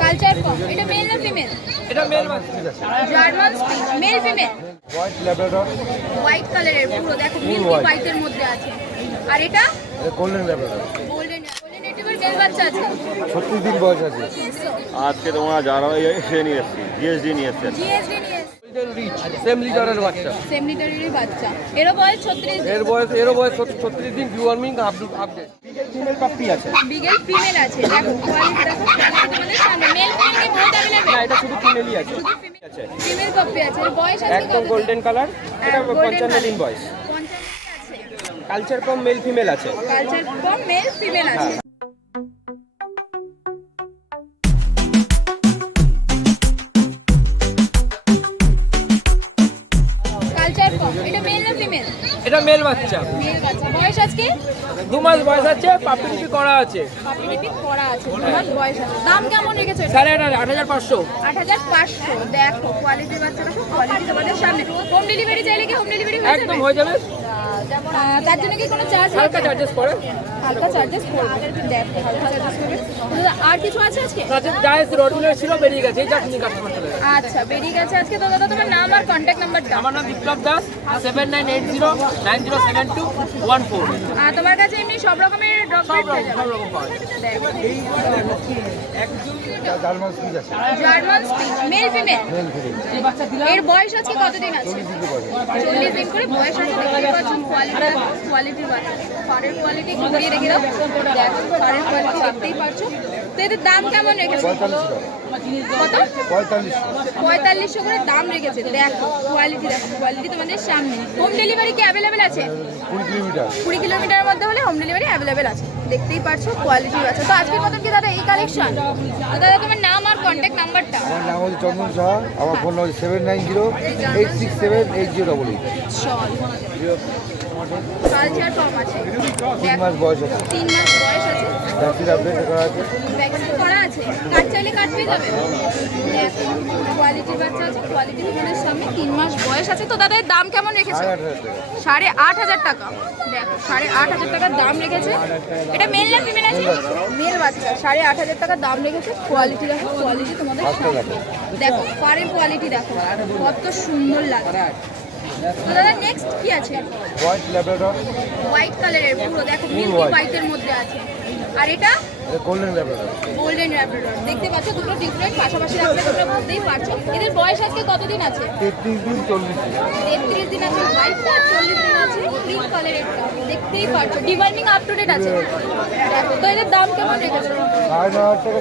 Culture কম। এটা mail না female? এটা male German male female. White Labrador, white কালারের পুরো দেখো মিল্কি হোয়াইটের মধ্যে আছে। আর এটা golden Labrador. Golden golden retriever male বাচ্চা আছে। 36 দিন বয়স আছে। আজকে তোমরা যারা সে নিয়ে এসছি জিএসডি নিয়ে এসছে। জিএসডি নিয়ে রিচ সেম লিটারের বাচ্চা। সেম লিটারেরই বাচ্চা। এরও বয়স 36 দিন। এরও বয়স 36 দিন ডিওয়ার্মিং আপডেট। ফিমেল পাপ্পি আছে। বিগেল ফিমেল আছে। দেখো কোয়ালিটি দেখো তোমাদের সামনে মেল ফিমেল বহুত अवेलेबल। না এটা শুধু ফিমেলই আছে। শুধু ফিমেল আছে। ফিমেল পাপ্পি আছে। এর বয়স আছে একদম গোল্ডেন কালার। এটা 55 দিন বয়স। 55 আছে। কালচার কম মেল ফিমেল আছে। কালচার কম মেল ফিমেল আছে। কালচার কম। এটা মেল না ফিমেল? এটা মেল বাচ্চা। মেল বাচ্চা। বয়স আজকে 2 মাস বয়স আছে, পাপি টিপি করা আছে। পাপি টিপি করা আছে। 2 মাস বয়স আছে। দাম কেমন রেখেছো এটা? 8,500। 8,500। দেখো কোয়ালিটির বাচ্চা দেখো কোয়ালিটি তোমাদের সামনে। হোম ডেলিভারি চাইলে কি হোম ডেলিভারি হয়ে যাবে? একদম হয়ে যাবে। তার জন্য কি কোনো চার্জ হালকা চার্জেস পড়ে। হালকা চার্জেস পড়বে। দেখো হালকা চার্জেস পড়বে। আর কিছু আছে আজকে? জায়েজ রোডগুলো ছিল বেরিয়ে গেছে, এই জাস্ট কাস্টমার চলে গেছে। আচ্ছা বেরিয়ে গেছে আজকে। তো দাদা তোমার নাম আর কন্ট্যাক্ট নাম্বারটা? আমার নাম বিপ্লব দাস, 7980907214। আর তোমার কাছে এমনি সব রকমের ডগ সব পেয়ে যাবে? রকম পাওয়া যায়। দেখো জার্মান স্পিচ আছে। German speech male female. Male female. এর বয়স আজকে কতদিন আছে? 40 দিন করে বয়স আছে। দেখতে পাচ্ছ কোয়ালিটির বাচ্চা। ফারের কোয়ালিটি ঘুরিয়ে রেখে দাও। দেখো ফারের কোয়ালিটি দেখতেই পাচ্ছ। তো এদের দাম কেমন রেখেছে? 45 কত? 45। 4500 করে দাম রেখেছে। দেখো কোয়ালিটি দেখো কোয়ালিটি তোমাদের সামনে। হোম ডেলিভারি কি অ্যাভেলেবেল আছে? 20 কিলোমিটার। 20 কিলোমিটারের মধ্যে হলে হোম ডেলিভারি অ্যাভেলেবেল আছে। দেখতেই পাচ্ছ কোয়ালিটির আছে। তো আজকের মতন কি দাদা এই কালেকশন? দাদা তোমার নাম আর কন্ট্যাক্ট নাম্বারটা? আমার নাম হচ্ছে চন্দন সাহা। আমার ফোন নম্বর 7908678088। চল কালচার কম আছে। 3 মাস বয়স আছে। 3 মাস বয়স আছে। ভ্যাকসিন আপডেট করা আছে। ভ্যাকসিন করা আছে। কাট চাইলে কাট পেয়ে যাবে। দেখো কোয়ালিটির বাচ্চা আছে। কোয়ালিটি তোমাদের সামনে। 3 মাস বয়স আছে। তো দাদা এর দাম কেমন রেখেছো? 8,500 8,500 টাকা। টাকা। দেখো 8,500 টাকার দাম রেখেছে। এটা মেল না ফিমেল আছে? মেল বাচ্চা। 8,500 টাকার দাম রেখেছে। কোয়ালিটি দেখো কোয়ালিটি তোমাদের সামনে। দেখো পারের কোয়ালিটি দেখো কত সুন্দর লাগে। তো দাদা নেক্সট কি আছে? হোয়াইট ল্যাব্রাডর, হোয়াইট কালারের পুরো দেখো মিল্কি হোয়াইটের মধ্যে আছে। আর এটা গোল্ডেন ল্যাব্রাডর। Golden Labrador. দেখতে পাচ্ছ দুটো ডিফারেন্ট পাশাপাশি রাখলে তোমরা বুঝতেই পারছো। এদের বয়স আজকে কতদিন আছে? 33 দিন 40 দিন। 33 দিন আছে হোয়াইটটা, আর 40 দিন আছে পিঙ্ক কালারেরটা। দেখতেই পাচ্ছ ডিভার্মিং আপ টু ডেট আছে। দেখো তো এদের দাম কেমন রেখেছো? 9,500 থেকে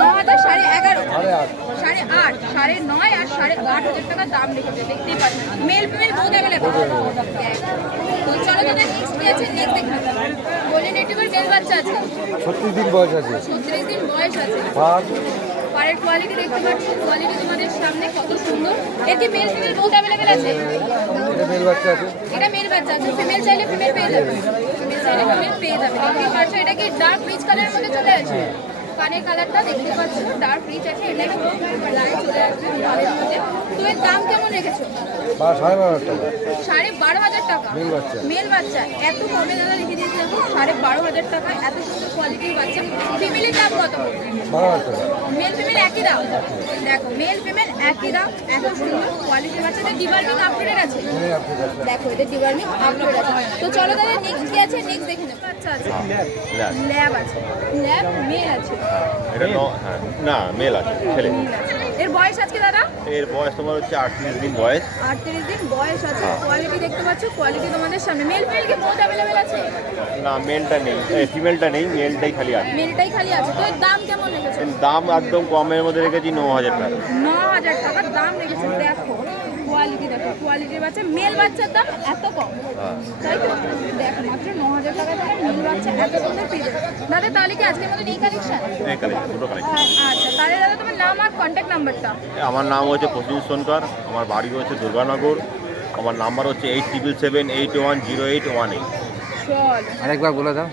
9,500 11,500। 11,500 8,500। 8,500 9,500 আর 8,500 টাকা দাম রেখেছে। দেখতেই পাচ্ছ মেল ফিমেল বহুত অ্যাভেলেবল। তো চলো দাদা নেক্সট কি আছে নেক্সট দেখো। গোল্ডেন রিট্রিভার মেল বাচ্চা আছে। 36 দিন বয়স আছে। 36 দিন বয়স আছে। আর পারের কোয়ালিটি দেখতে পাচ্ছ। কোয়ালিটি তোমাদের সামনে কত সুন্দর। এর কি মেল ফিমেল বহুত অ্যাভেলেবল আছে? এটা মেল বাচ্চা আছে। এটা মেল বাচ্চা আছে। ফিমেল চাইলে ফিমেল পেয়ে যাবে। ফিমেল চাইলে ফিমেল পেয়ে যাবে। দেখতে পাচ্ছ এটা কি ডার্ক রিচ কালারের মধ্যে চলে আসে। কানের কালারটা দেখতে পাচ্ছ ডার্ক রিচ আছে। এটা কি লাইট চলে আসবে কানের মধ্যে। তো এর দাম কেমন রেখেছো? 12,500 টাকা। 12,500 টাকা। মেল বাচ্চা। মেল বাচ্চা এত কমে দাদা রেখে দিয়েছে দেখো 12,500 টাকা। এত সুন্দর কোয়ালিটির বাচ্চা। ফিমেলের দাম কত? 12,000 টাকা। মেল ফিমেল একই দাম। দেখো মেল ফিমেল একই দাম। এত সুন্দর কোয়ালিটির বাচ্চাদের ডিভার্মিং আপডেট আছে। দেখো এদের ডিভার্মিং আপডেট আছে। তো চলো দাদা নেক্সট কি আছে নেক্সট দেখে নেব। বাচ্চা আছে। ল্যাব আছে। ল্যাব মেল আছে। এটা হ্যাঁ না মেল আছে ছেলে। মেল আছে। এর বয়স আজকে দাদা? এর বয়স তোমার হচ্ছে 38 দিন বয়স। 38 দিন বয়স আছে। কোয়ালিটি দেখতে পাচ্ছ কোয়ালিটি তোমাদের সামনে। মেল ফিমেল কি বহুত অ্যাভেলেবল আছে? না মেলটা নেই, ফিমেলটা নেই, মেলটাই খালি আছে। মেলটাই খালি আছে। তো এর দাম কেমন রেখেছো? এর দাম একদম কমের মধ্যে রেখেছি 9,000 টাকা। 9,000 টাকার দাম রেখেছে। দেখো কোয়ালিটি দেখো কোয়ালিটির বাচ্চা। মেল বাচ্চার দাম এত কম তাই তো? দেখো মাত্র 9,000 টাকা দামে মেল বাচ্চা এত সুন্দর পেয়ে যাবে। দাদা তাহলে কি আজকের মতো এই কালেকশন? এই কালেকশন দুটো কালেকশন। আচ্ছা তাহলে দাদা তোমার নাম আর কন্ট্যাক্ট নাম্বারটা? আমার নাম হচ্ছে প্রসেন সোনকার, আমার বাড়ি হচ্ছে দুর্গানগর, আমার নাম্বার হচ্ছে 8777810818। চল আরেকবার বলে দাও।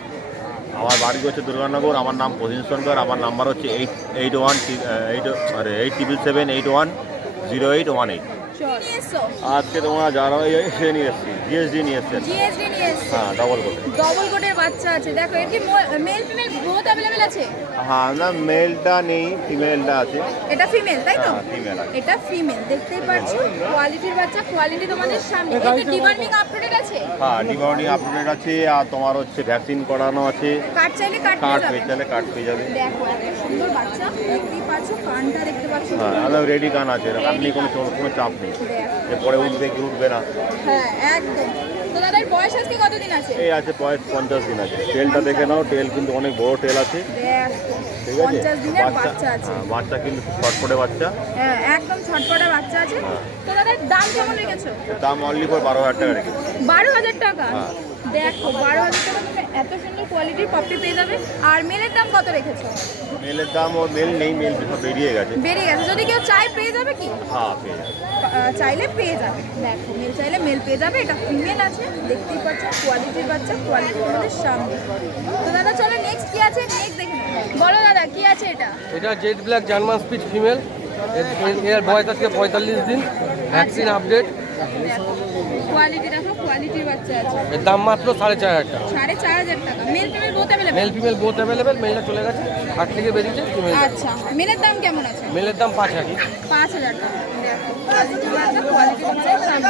আমার বাড়ি হচ্ছে দুর্গানগর, আমার নাম প্রসেন সোনকার, আমার নাম্বার হচ্ছে 8777810818। চল নিয়ে এসছো? আজকে তোমরা যারা এসে নিয়ে এসছি জিএসডি নিয়ে এসছি জিএসডি নিয়ে এসছো। হ্যাঁ ডবল কোট ডবল কোটের বাচ্চা আছে, দেখো এর কি মেল ফিমেল বহুত अवेलेबल আছে? হ্যাঁ না মেলটা নেই ফিমেলটা আছে এটা ফিমেল তাই তো? হ্যাঁ ফিমেল আছে এটা ফিমেল, দেখতেই পাচ্ছো কোয়ালিটির বাচ্চা, কোয়ালিটি তোমাদের সামনে। এতে ডিবার্মিং আপডেট আছে? হ্যাঁ ডিবার্মিং আপডেট আছে আর তোমার হচ্ছে ভ্যাকসিন করানো আছে কার্ড চাইলে কার্ড কার্ড পেয়ে পেয়ে যাবে। যাবে কার্ড পেয়ে যাবে দেখো এত সুন্দর বাচ্চা, দেখতেই পাচ্ছো কানটা দেখতে পাচ্ছো। হ্যাঁ একদম রেডি কান আছে আপনি কোনো চাপ নেই দেখো। এরপরে উঠবে কি উঠবে না হ্যাঁ একদম। তো দাদার বয়স আজকে কতদিন আছে? এই আছে 50 দিন আছে টেলটা দেখে নাও টেল কিন্তু অনেক বড় টেল আছে দেখো ঠিক আছে 50 দিনের বাচ্চা আছে। হ্যাঁ বাচ্চা কিন্তু ছটফটে বাচ্চা হ্যাঁ একদম ছটপটা বাচ্চা আছে। তো দাদার দাম কেমন রেখেছো? দাম অনলি ফর 12,000 টাকা রেখেছি 12,000 টাকা। হ্যাঁ। দেখো 12,000 টাকা তুমি এত সুন্দর কোয়ালিটির পাপি পেয়ে যাবে। আর মেলের দাম কত রেখেছো? মেলের দাম ও মেল নেই মেল সব বেরিয়ে গেছে বেরিয়ে গেছে, যদি কেউ চাই পেয়ে যাবে কি? হ্যাঁ পেয়ে যাবে চাইলে পেয়ে যাবে। দেখো মেল চাইলে মেল পেয়ে যাবে। এটা ফিমেল আছে, দেখতেই পাচ্ছ কোয়ালিটির বাচ্চা, কোয়ালিটি তোমাদের সামনে। তো দাদা চলো নেক্সট কি আছে নেক্সট দেখে নিই। বলো দাদা কি আছে এটা? এটা jet black German speech female, এর বয়স আজকে 45 দিন, ভ্যাকসিন আপডেট, কোয়ালিটি দেখো, কোয়ালিটির বাচ্চা আছে। এর দাম মাত্র 4,500 টাকা। 4,500 টাকা। Male female both available? Male female both available, মেলটা চলে গেছে হাট থেকে বেরিয়েছে ফিমেল। আচ্ছা মেলের দাম কেমন আছে? মেলের দাম 5,000। 5,000 টাকা। দেখো কোয়ালিটির বাচ্চা, কোয়ালিটি বাচ্চা সামনে।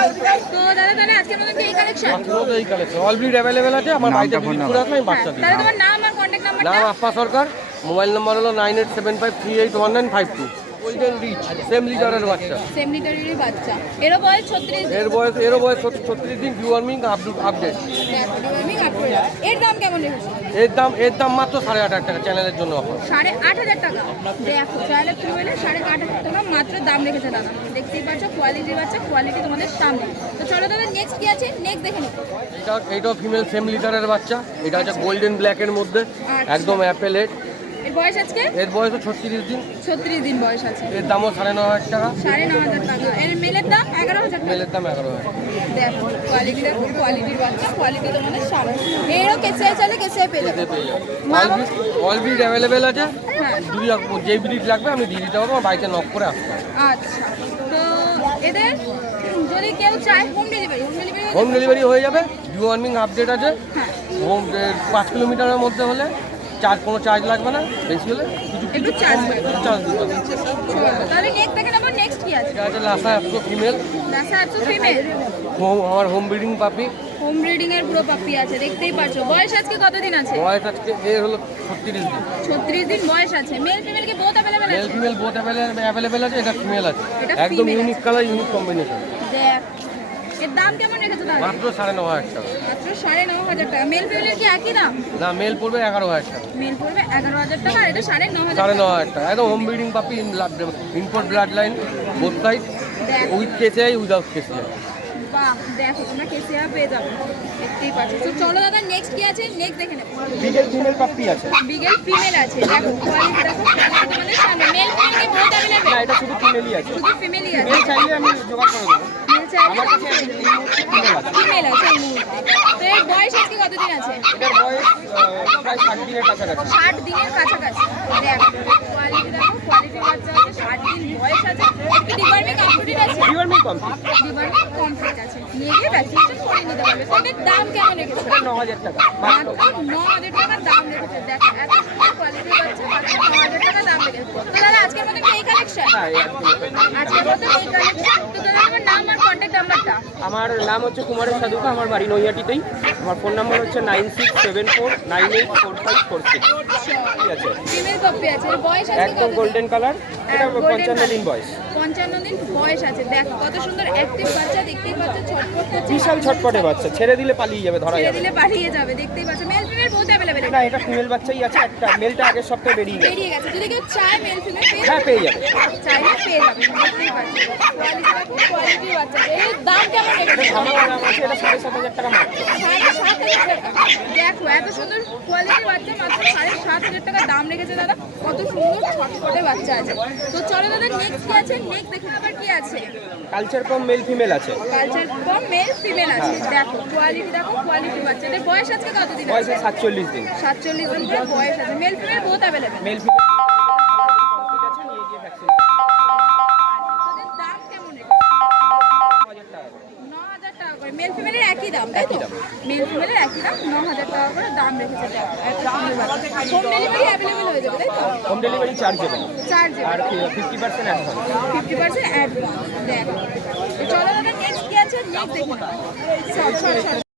তো দাদা তাহলে আজকের মতো কি এই কালেকশন? মাত্র এই কালেকশন অল ব্রিড অ্যাভেলেবেল আছে, আমার বাড়িতে ব্রিড করে আসলে আমি বাচ্চা দিই। তাহলে তোমার নাম আর কন্ট্যাক্ট নাম্বারটা? নাম আপ্পা সরকার, মোবাইল নাম্বার হলো 9875381952। গোল্ডেন রিচ সেম লিটারের বাচ্চা, সেম লিটারেরই বাচ্চা। এরও বয়স 36 দিন। এরও বয়স 36 দিন, ডিওয়ার্মিং আপডেট। দেখো ডিওয়ার্মিং আপডেট। এর দাম কেমন রেখেছো? এর দাম মাত্র 8,500 টাকা চ্যানেলের জন্য অফার। 8,500 টাকা। দেখো চাইলে ফিমেলে 8,500 টাকা মাত্র দাম রেখেছে দাদা। দেখতেই পাচ্ছ কোয়ালিটির বাচ্চা, কোয়ালিটি তোমাদের সামনে। তো চলো দাদা নেক্সট কি আছে নেক্সট দেখে নিই। এইটাও ফিমেল সেম লিটারের বাচ্চা, এটা হচ্ছে গোল্ডেন ব্ল্যাকের মধ্যে, একদম অ্যাপেলেট। এর বয়স আজকে? এর বয়স 36 দিন, 36 দিন বয়স আছে। এর দামও 9,500 টাকা। 9,500 টাকা। এর মেলের দাম 11,000 টাকা। মেলের দাম 11,000। দেখো কোয়ালিটি দেখো, কোয়ালিটির বাচ্চা, কোয়ালিটি তোমাদের সামনে। এরও কেসিআই চাইলে কেসিআই পেয়ে যাবে। অল ব্রিড অ্যাভেলেবেল আছে, হ্যাঁ যে ব্রিড লাগবে আমি দিয়ে দিতে পারবো, আমার বাড়িতে নক করে আসতে হবে। আচ্ছা। তো এদের যদি কেউ চায় হোম ডেলিভারি? হোম ডেলিভারি হয়ে যাবে, ডিওয়ার্মিং আপডেট আছে। হ্যাঁ। হোম 5 কিলোমিটারের মধ্যে হলে কোনো চার্জ লাগবে না, বেশি হলে একটু চার্জ চার্জ দিতে হবে। তাহলে নেক্সট দেখে নেবো নেক্সট কি আছে? এটা আছে লাসা অ্যাপসো ফিমেল, রাসা আছে ফিমেল, আমার হোম ব্রিডিং পাপি। হোম ব্রিডিং এর পুরো পাপ্পি আছে, দেখতেই পাচ্ছ। বয়স আজকে কতদিন আছে? বয়স আজকে এর হলো 36 দিন। 36 দিন বয়স আছে। মেল ফিমেল কি বোথ अवेलेबल মেল আছে? ফিমেল বোথ অ্যাভেলেবেল আছে, এটা ফিমেল আছে, এটা একদম female unique colour, unique combination. দেখ এর দাম কেমন রেখেছো তাহলে? মাত্র 9,500 টাকা। মাত্র 9,500 টাকা। মেল ফিমেলের কি একই দাম? না, মেল পড়বে 11,000 টাকা। মেল পড়বে 11,000 টাকা আর এটা 9,500 টাকা। 9,500 টাকা, একদম হোম ব্রিডিং পাপি, import blood line, both side, দেখ উইথ কেসিআই উইদাউট কেসিআই। বাহ দেখো তোমরা কেসিআর পেয়ে যাবে, দেখতেই পাচ্ছ। তো চলো দাদা নেক্সট কি আছে নেক্সট দেখে নেবো। বিগেল ফিমেল পাপি আছে, বিগেল ফিমেল আছে। দেখো কোয়ালিটি দেখো, কোয়ালিটি তোমাদের সামনে। মেল ফিমেল কি বোথ अवेलेबल? না এটা শুধু ফিমেলই আছে, শুধু ফিমেলই আছে। মেল চাইলে আমি জোগাড় করে দেবো। মেল চাইলে আমার কাছে ফিমেল আছে, ফিমেল আছে এই মুহূর্তে। তো এর বয়স আজকে কতদিন আছে? এটার বয়স প্রায় 60 দিনের কাছাকাছি। 60 দিনের কাছাকাছি। দেখো কোয়ালিটি দেখো, কোয়ালিটির বাচ্চা আছে, 60 দিন বয়স আছে। একটু ডিবার্মিং আপডেট আছে? ডিওয়ার্মিং কমপ্লিট, ডিবার্মিং কমপ্লিট আছে, নিয়ে গিয়ে ভ্যাকসিনেশন করে নিতে পারবে। তো এটার দাম কেমন রেখেছো? 9,000 টাকা। মাত্র 9,000 টাকা দাম রেখেছে। দেখো এত সুন্দর কোয়ালিটির বাচ্চা, মাত্র 9,000 টাকা দাম রেখেছে। তো দাদা আজকের মতো কি এই কালেকশন? হ্যাঁ, এই আজকের মতো। আজকের মতো এই কালেকশন। তো দাদা আমার নাম আর কন্ট্যাক্ট নাম্বারটা? আমার নাম হচ্ছে কুমারের সাধুকা, আমার বাড়ি নৈহাটিতেই। আমার ফোন নাম্বার হচ্ছে 9674984546। ঠিক আছে, ফিমেল কপি আছে। এর বয়স আছে একদম গোল্ডেন কালার, এটা 55 দিন বয়স। 55 দিন বয়স আছে। দেখো কত সুন্দর অ্যাক্টিভ বাচ্চা, দেখতেই পাচ্ছ ছটফট করছে। বিশাল ছটপটে বাচ্চা, ছেড়ে দিলে পালিয়ে যাবে, ধরা ছেড়ে যাবে। দিলে বাড়িয়ে যাবে, দেখতেই পাচ্ছ। মেল ফিমেল বোথ अवेलेबल না, এটা ফিমেল বাচ্চাই আছে, একটা মেলটা আগের সপ্তাহে বেরিয়ে গেছে। বেরিয়ে গেছে। যদি কেউ চায় মেল ফিমেল হ্যাঁ, পেয়ে যাবে। চাইলে পেয়ে যাবে, দেখতেই পাচ্ছ। কোয়ালিটি দেখো, কোয়ালিটির বাচ্চা। এর দাম কেমন রেখেছো? আমার নাম আছে, এটা 7,500 টাকা মাত্র। 7,500 টাকা। দেখো এত সুন্দর কোয়ালিটির বাচ্চা, মাত্র 7,500 টাকা দাম রেখেছে দাদা। কত সুন্দর ছটফটে বাচ্চা আছে। তো চলো দাদা নেক্সট কি আছে নেক্সট দেখুন আবার কি আছে। কালচার কম মেল ফিমেল আছে, কালচার কম মেল ফিমেল আছে। দেখো কোয়ালিটি দেখো, কোয়ালিটির বাচ্চা। এদের বয়স আজকে কতদিন বয়স আছে? 47 দিন। 47 দিন করে বয়স আছে। Male female both available. Male female complete আছে, নিয়ে গিয়ে ভ্যাকসিন। তোদের দাম কেমন রেখেছে? মেল ফিমেলের একই দাম, 9,000 টাকা করে দাম রেখেছে। দেখো এত সুন্দর বাচ্চা। হোম ডেলিভারি অ্যাভেলেবেল হয়ে যাবে, তাই তো? হোম ডেলিভারি চার্জ দেবেন চার্জ আর 50% অ্যাড হবে। 50% অ্যাড। দেখো তো চলো দাদা, নেক্সট কি আছে নেক্সট দেখুন। সরি